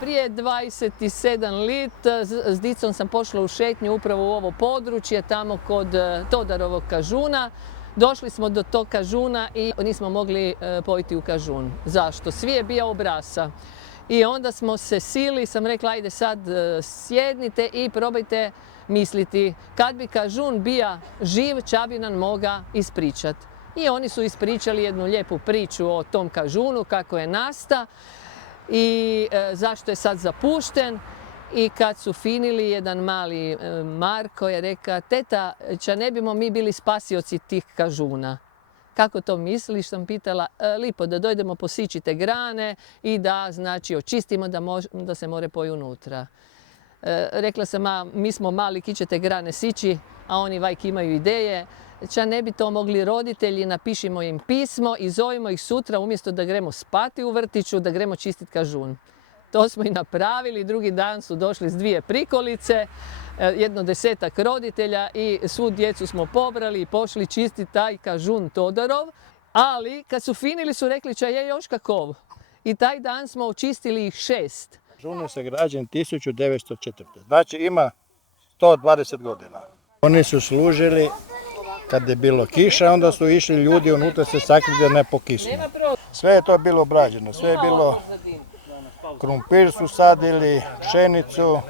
Prije 27 lit s dicom sam pošla u šetnju upravo u ovo područje, tamo kod Todarovog kažuna. Došli smo do tog kažuna i nismo mogli pojiti u kažun. Zašto? Svi je bio obrasa. I onda smo se sili, sam rekla ajde sad sjednite i probajte misliti kad bi kažun bija živ, ča bi nam moga ispričat. I oni su ispričali jednu lijepu priču o tom kažunu, kako je nasta i zašto je sad zapušten. I kad su finili, jedan mali Marko je rekao, teta, ča ne bimo mi bili spasioci tih kažuna. Kako to misliš, sam pitala, lipo da dojdemo posičite grane i da znači očistimo da se more poji unutra. Rekla sam, mi smo mali, ki ćete grane sići, a oni vajk imaju ideje. Ča ne bi to mogli roditelji, napišimo im pismo i zovimo ih sutra umjesto da gremo spati u vrtiću, da gremo čistiti kažun. To smo i napravili, drugi dan su došli s 2 prikolice, jedno 10-ak roditelja i svu djecu smo pobrali i pošli čistiti taj kažun Todorov. Ali kad su finili su rekli ča je još kakov. I taj dan smo očistili ih 6. Kažun se građen 1904. Znači ima 120 godina. Oni su služili kad je bilo kiša, onda su išli ljudi unutra se sakriti da ne pokisnu. Sve je to bilo obrađeno, sve je bilo, krumpir su sadili, pšenicu,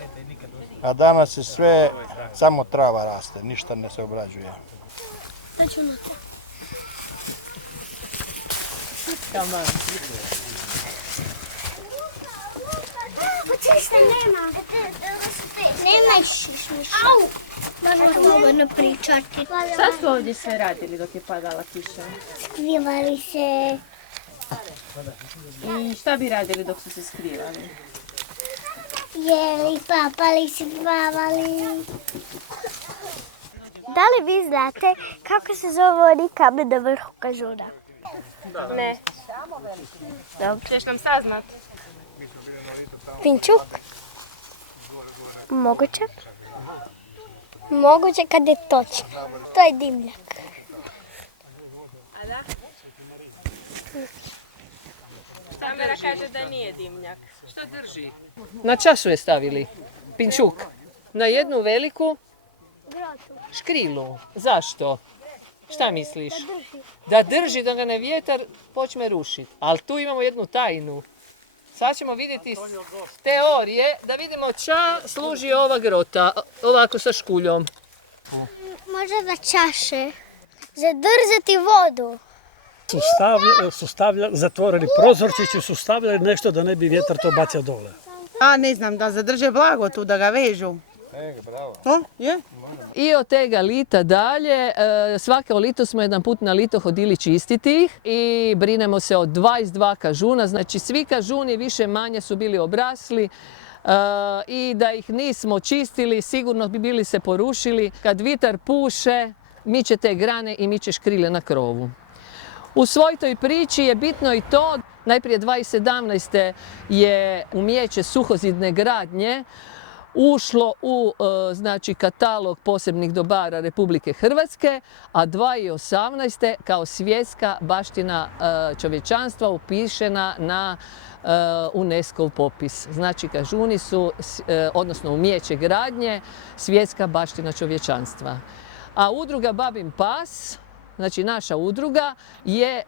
a danas je sve, samo trava raste, ništa ne se obrađuje. Nema šišmiša. Au! Možemo ono pričati. Šta su ovdje sve radili dok je padala kiša? Skrivali se. I šta bi radili dok su se skrivali? Jeli, papali, spavali. Da li vi znate kako se zove oni kamen na vrhu kažuna? Ne. Dobro. Češ nam saznat? Pinčuk? Moguće. Moguće kad je točno. To je dimljak. A da? Samira kaže da nije dimnjak. Šta drži? Na čašu je stavili pinčuk. Na jednu veliku škrilu. Zašto? Šta misliš? Da drži, da ga ne vjetar počne rušiti. Ali tu imamo jednu tajnu. Sad ćemo vidjeti iz teorije da vidimo ča služi ova grota, ovako sa škuljom. Možda za čaše. Zadržati vodu. Zatvorili prozorčići, su stavljali nešto da ne bi vjetar to bacio dole. A ne znam, da zadrže blago tu, da ga vežu. Bravo. Je? I od tega lita dalje, svako lito smo jedan put na lito hodili čistiti ih i brinemo se o 22 kažuna. Znači svi kažuni više manje su bili obrasli i da ih nismo čistili sigurno bi bili se porušili. Kad vitar puše, miče te grane i miče škrile na krovu. U svoj toj priči je bitno i to, najprije 2017. je umijeće suhozidne gradnje ušlo u znači, katalog posebnih dobara Republike Hrvatske, a 2018. kao svjetska baština čovječanstva upišena na UNESCO popis. Znači kažuni su, odnosno umijeće gradnje, svjetska baština čovječanstva. A udruga Babin pas, znači naša udruga, je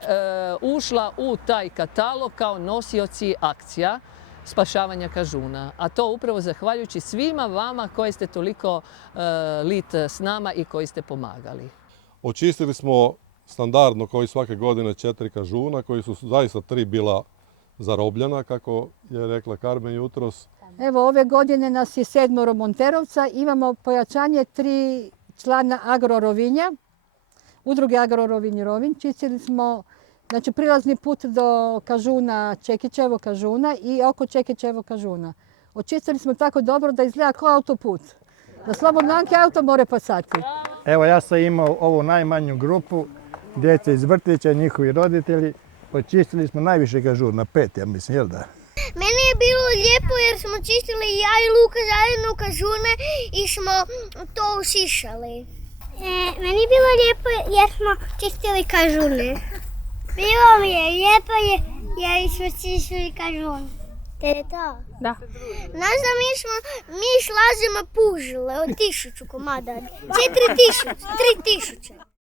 ušla u taj katalog kao nosioci akcija spašavanja kažuna. A to upravo zahvaljujući svima vama koji ste toliko lit s nama i koji ste pomagali. Očistili smo standardno kao i svake godine 4 kažuna koji su zaista 3 bila zarobljena, kako je rekla Karmen jutros. Evo ove godine nas je 7 Monterovca, imamo pojačanje 3 člana Agro Rovinja, udruge Agro Rovinj Rovinj. Čistili smo znači, prilazni put do kažuna, Čekićevo kažuna i oko Čekićevo kažuna. Očistili smo tako dobro da izgleda kao autoput. Da slobodno auto more pasati. Evo ja sam imao ovu najmanju grupu, djece iz vrtića, njihovi roditelji. Očistili smo najviše kažuna, 5 ja mislim, jel da? Meni je bilo lijepo jer smo čistili ja i Luka zajedno kažune i smo to ušišali. Meni je bilo lijepo jer smo čistili kažune. Bilo mi je lijepo jer smo otišli Kažun. Teta. Da. Znaš da mi šlazimo pužile od 1000 komada. 4000, 3000.